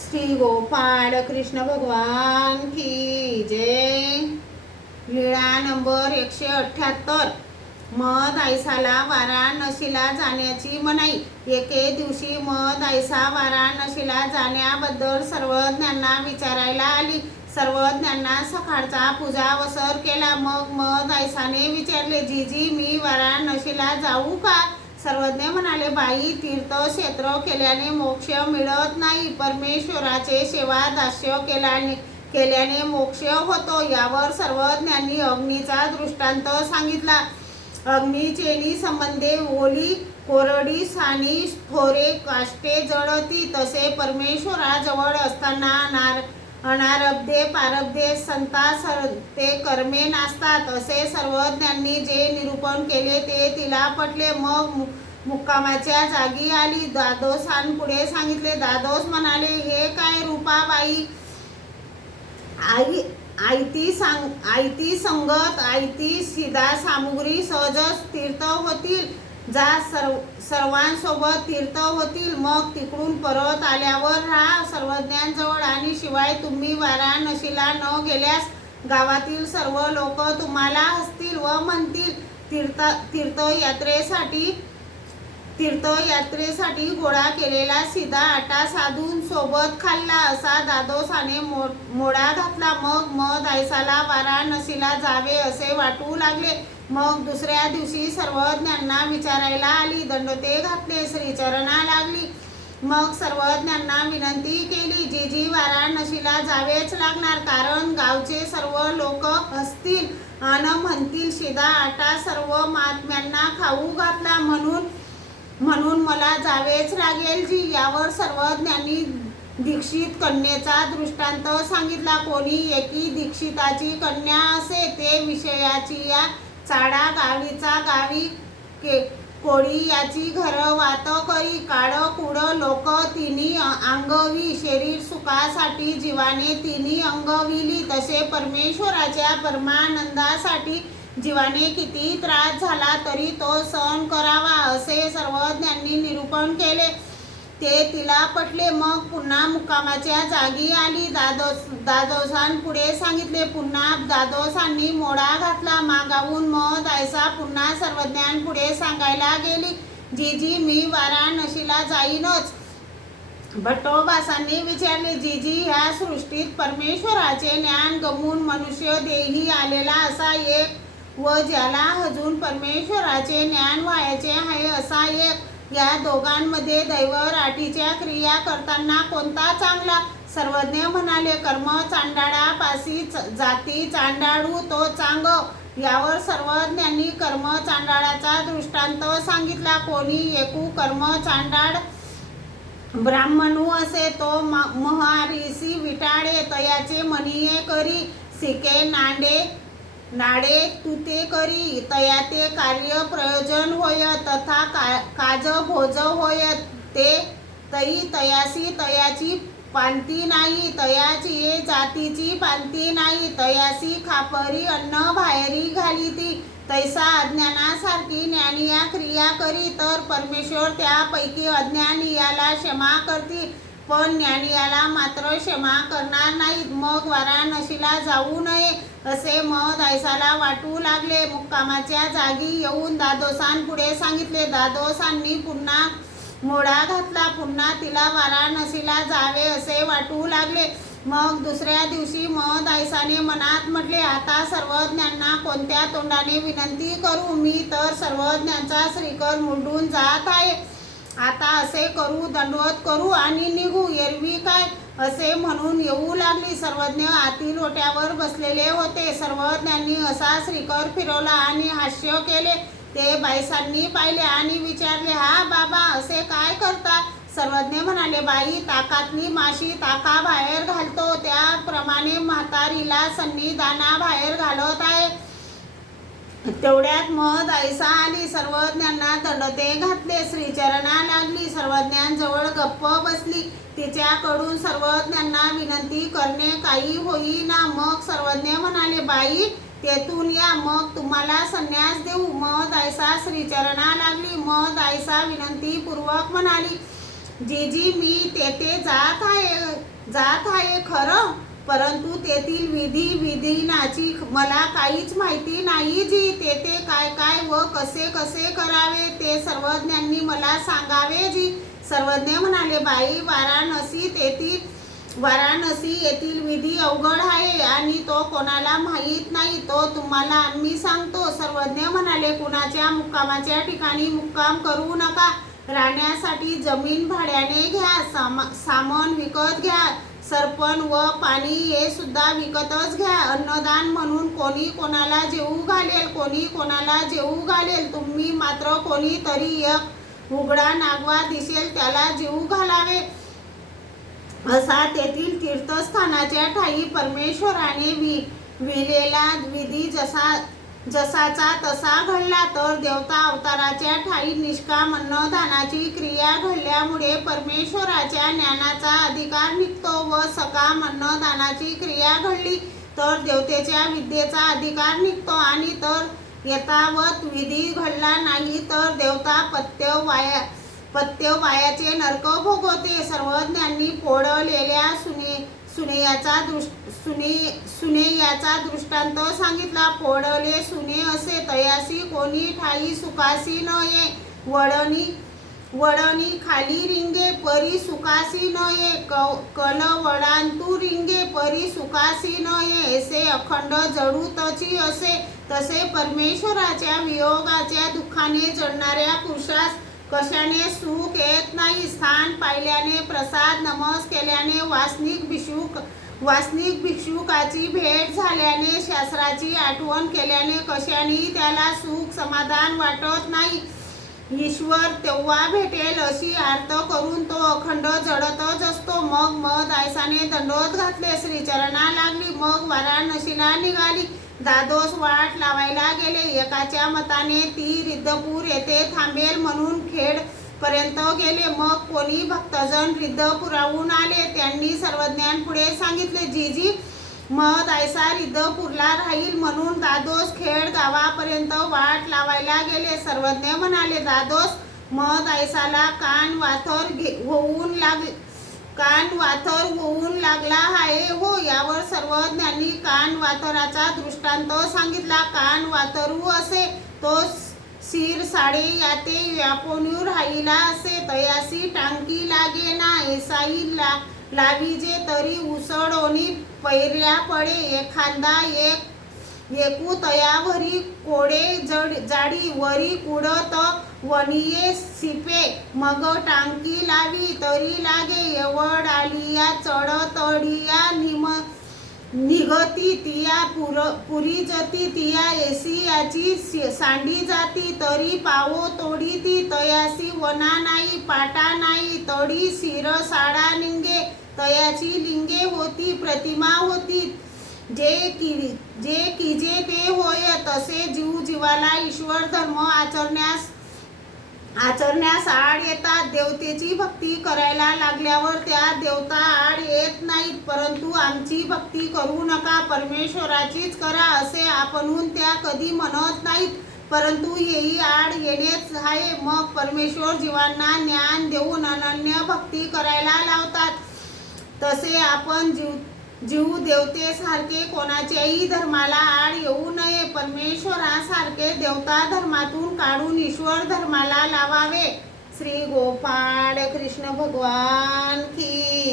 श्री गोपाळ कृष्ण भगवान की जय। लीळा नंबर 178। मद आयसाला वाराणसीला जाण्याची मनाई। एके दिवशी मद आयसा वाराणसीला जाण्याबद्दल सर्वज्ञांना विचारायला आली। सर्वज्ञांना सकाळचा पूजा वसर केला। मग मद आयसाने विचारले, जीजी मी वाराणसीला जाऊ का? सर्वज्ञ म्हणाले, बाई, तीर्थक्षेत्र केल्याने मोक्ष मिळत नाही, परमेश्वराचे सेवा दास्य केल्याने मोक्ष होतो। यावर सर्वज्ञांनी अग्नीचा दृष्टांत सांगितला। अग्नीचेनी संबंधे ओली कोरडी सानी थोरे काष्टे जळती, तसे परमेश्वराजवळ असताना अनारब्धे पारब्धे संता ते कर्मे नासतात, असे सर्वज्ञांनी जे निरूपण केले ते तिला पटले। मग मुक्कामाच्या जागी आली। दादोसांपुढे सांगितले। दादोस म्हणाले, हे काय रूपाबाई, आयती संगत आयती सिधा सामुग्री सहजच तीर्थ होतील, जा सर्वांसोबत तीर्थ होतील। मग तिकडून परत आल्यावर राहा सर्वज्ञांजवळ, आणि शिवाय तुम्ही वाराणसीला न गेल्यास गावातील सर्व लोक तुम्हाला हसतील व म्हणतील, तीर्थयात्रेसाठी गोळा केलेला सीधा आटा साधूंसोबत खाल्ला, असा दादोसाने मोडा घातला। मग मद आयसाला वाराणसीला जावे असे वाटू लागले। मग दुसऱ्या दिवशी सर्वज्ञांना विचारायला आली। दंडोते घातले, श्रीचरणा लागली। मग सर्वज्ञांना विनंती केली, जीजी वाराणसीला जावेच लागणार, कारण गावचे सर्व लोक हसतील आणि म्हणतील, सीधा आटा सर्व महात्म्यांना खाऊ घातला, म्हणून मला जावेच लागेल जी। यावर सर्वज्ञांनी दीक्षित कन्येचा दृष्टांत सांगितला। कोणी एकी दीक्षिताची कन्या असे, ते विषयाची या चाडा गावीचा गावी कोळी याची घर वात करी, काळ कुड लोक तिनी अंगवी, शरीर सुखासाठी जीवाने तिनी अंगविली, तसे परमेश्वराच्या परमानंदासाठी जीवाने किती त्रास झाला तरी तो सहन करावा, असे सर्वज्ञांनी निरूपण केले। ते तिला पटले। मग पुन्हा मुक्कामाच्या जागी आली। दादोसांपुढे सांगितले। पुन्हा दादोसांनी मोडा घातला। मागाहून मद आयसा पुन्हा सर्वज्ञांपुढे सांगायला गेली, जीजी मी वाराणसीला जाईनच। भट्टोबासांनी विचारले, जीजी ह्या सृष्टीत परमेश्वराचे ज्ञान गमून मनुष्य देही आलेला असा एक, व ज्याला अजून परमेश्वराचे ज्ञान व्हायचे आहे असा एक, या दोघांमध्ये दैवराटीच्या क्रिया करताना कोणता चांगला? सर्वज्ञ म्हणाले, कर्म चांडाळापासी जाती चांडाळू तो चांग। यावर सर्वज्ञांनी कर्म चांडाळाचा दृष्टांत सांगितला। कोणी एकू कर्म चांडाळ ब्राह्मणू असे, तो महारिसी विटाळे, तयाचे म्हणिये करी, सिके नाडे तुते करी, तया ते कार्य प्रयोजन होय, तथा काज भोज होय, ते तयासी तयाची पांती नाही, तयाची जातीची पांती नाही, तयासी खापरी अन्न बाहेरी घालीती, तैसा अज्ञानासारखी ज्ञानिया क्रिया करी, तर परमेश्वर त्यापैकी अज्ञानियाला क्षमा करतील, पण ज्ञानियाला मात्र क्षमा करणार नाहीत। मग वाराणसीला जाऊ नये असे मद आयसाला वाटू लागले। मुक्कामाच्या जागी येऊन दादोसांपुढे सांगितले। दादोसांनी पुन्हा मोडा घातला। पुन्हा तिला वाराणसीला जावे असे वाटू लागले। मग दुसऱ्या दिवशी मद आयसाने मनात म्हटले, आता सर्वज्ञांना कोणत्या तोंडाने विनंती करू? मी तर सर्वज्ञांचा श्रीकर मुंडून जात आहे। आता असे करू, दंडवत करू आणि निघू, एरवी काय, असे म्हणून येऊ लागली। सर्वज्ञ आतील ओट्यावर बसलेले होते। सर्वज्ञांनी असा श्रीकर फिरवला आणि हास्य केले। ते बाईसांनी पाहिले आणि विचारले, हा बाबा असे काय करता? सर्वज्ञ म्हणाले, बाई, ताकातली माशी ताका बाहेर घालतो, त्याप्रमाणे म्हातारीला सन्नी दाना बाहेर घालत आहे। तेवढ्यात मद आयसा आली। सर्वज्ञांना दंडोते घातले, श्रीचरणा लागली, सर्वज्ञांजवळ गप्प बसली। तिच्याकडून सर्वज्ञांना विनंती करणे काही होईना। मग सर्वज्ञ म्हणाले, बाई, तेथून या, मग तुम्हाला संन्यास देऊ। मद आयसा श्रीचरणा लागली। मद आयसा विनंतीपूर्वक म्हणाली, जीजी मी तेथे जात आहे, जात आहे खरं, परंतु तेथील विधी विधानाची मला काहीच माहिती नाही जी. तेथे काय काय व कसे कसे करावे ते सर्वज्ञांनी मला सांगावे जी. सर्वज्ञ म्हणाले, बाई, वाराणसी येथील विधी अवघड आहे आणि तो कोणाला माहीत नाही, तो तुम्हाला आम्ही सांगतो. सर्वज्ञ म्हणाले, कुणाच्या मुक्कामाच्या ठिकाणी मुक्काम करू नका. राहण्यासाठी जमीन भाड्याने घ्या, सामान विकत घ्या, सरपण व पाणी हे सुद्धा विकतच घ्या. अन्नदान म्हणून कोणी कोणाला जेवू घालेल, कोणी कोणाला जेवू घालेल. तुम्ही मात्र कोणीतरी एक उघडा नागवा दिसेल त्याला जेवू घालावे. असा तेथील तीर्थस्थानाच्या ठायी परमेश्वराने विलेला विधी जसाचा तसा घडला. तर देवता अवताराच्या ठायी निष्काम अन्नदानाची क्रिया घडल्यामुळे परमेश्वराच्या ज्ञानाचा अधिकार निघतो व सकाम अन्नदानाची क्रिया घडली तर देवतेच्या विद्येचा अधिकार निघतो. आणि तर यथावत विधी घडला नाही तर देवता पत्यवायाचे नरक भोगवते. सर्वज्ञांनी फोडलेल्या सुनेयाचा दृष्टांत सांगितला. फोडले सुने असे तयासी कोणी ठाई सुखासी न ये. वडणी खाली रिंगे परी सुखासी न ये. कलवडांतू रिंगे परी सुखासी न ये. ऐसे अखंड जडूतची असे. तसे परमेश्वराच्या वियोगाच्या दुःखाने जडणाऱ्या पुरुषास कशाने सुख येत नाही. स्थान पाहिल्याने, प्रसाद नमस केल्याने, वासनिक भिक्षुकाची भेट झाल्याने, शास्त्राची आठवण केल्याने कशानेही त्याला सुख समाधान वाटत नाही. ईश्वर तेव्हा भेटेल अशी आर्त करून तो अखंड जडतच असतो. मग महदायसाने दंडोत घातले, श्रीचरणा लागली. मग वाराणसीला निघाली. दादोस वाट लावायला गेले. एकाच्या मताने ती रिद्धपूर येथे थांबेल म्हणून खेड पर्यंत गेले. मग कोणी भक्तजन रिद्धपुराहून आले. त्यांनी सर्वज्ञांपुढे सांगितले, जीजी, महदायसा रिद्धपूरला राहील म्हणून दादोस खेड गावापर्यंत वाट लावायला गेले. सर्वज्ञ म्हणाले, दादोस महदायसाला कान वाथर होऊन लागला आहे हो. यावर सर्वज्ञांनी कान वाथराचा दृष्टांत सांगितला. कान वाथरू असे तो शिर साडे याते व्यापून राहिला असे. तयासी टांकी लागे ना ऐसाई लावीजे तरी उसळोनी पैऱ्या पडे. एखादा एकू तयावरी कोडे जाडी वरी कुडत वनिये सिपे. मग टांकी लावी तरी लागे. एवढ आलिया चढ तडिया निघती तिया पुरी जती. तिया एसियाची सांडी जाती तरी पावो तोडी ती. तयासी वना नाही पाटा नाही तडी शिर साडा निंगे. तयाची लिंगे होती प्रतिमा होती. जे कीजे ते होय. तसे जीव जीवाला ईश्वर धर्म आचरण्यास आड येतात. देवतेची भक्ती करायला लागल्यावर त्या देवता आड येत नाहीत. परंतु आमची भक्ती करू नका, परमेश्वराचीच करा असे आपणहून त्या कधी म्हणत नाहीत. परंतु हेही आड येणेच आहे. मग परमेश्वर जीवांना ज्ञान देऊन अनन्य भक्ती करायला लावतात. तसे आपण जीव देवतेसारखे कोणाच्याही धर्माला आड येऊ नये. परमेश्वरासारखे देवता धर्मातून काढून ईश्वर धर्माला लावावे. श्री गोपाळ कृष्ण भगवान की